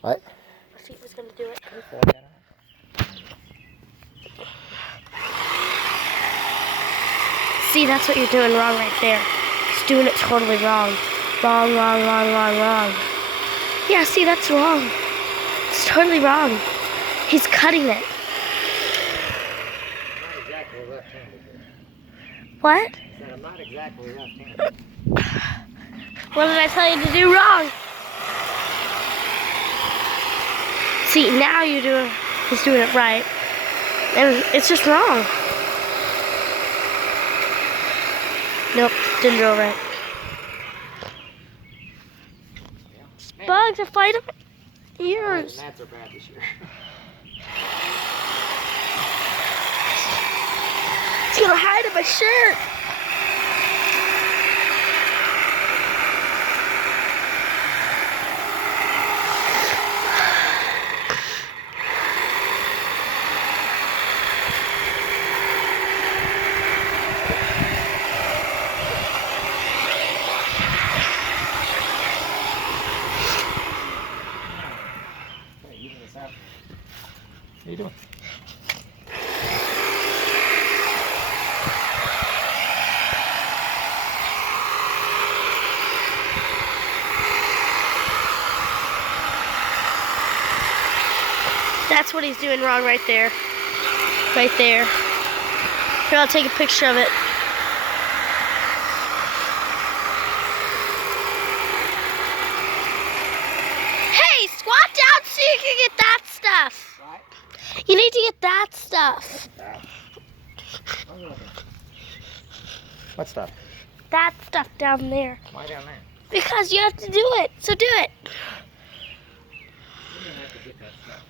What? Let's see who's gonna do it. See, that's what you're doing wrong right there. He's doing it totally wrong. Wrong, wrong, wrong, wrong, wrong. Yeah, see, that's wrong. It's totally wrong. He's cutting it. Not exactly left-handed. What? I said I'm not exactly left-handed. What did I tell you to do wrong? See, now he's doing it right. And it's just wrong. Nope, didn't do it right. Bugs are fighting my ears. Gnats are bad this year. It's gonna hide in my shirt. How you doing? That's what he's doing wrong right there. Right there. Here, I'll take a picture of it. Hey, squat down so you can get that stuff. What? You need to get that stuff. What stuff? That stuff down there. Why down there? Because you have to do it. So do it. You're gonna have to get that stuff.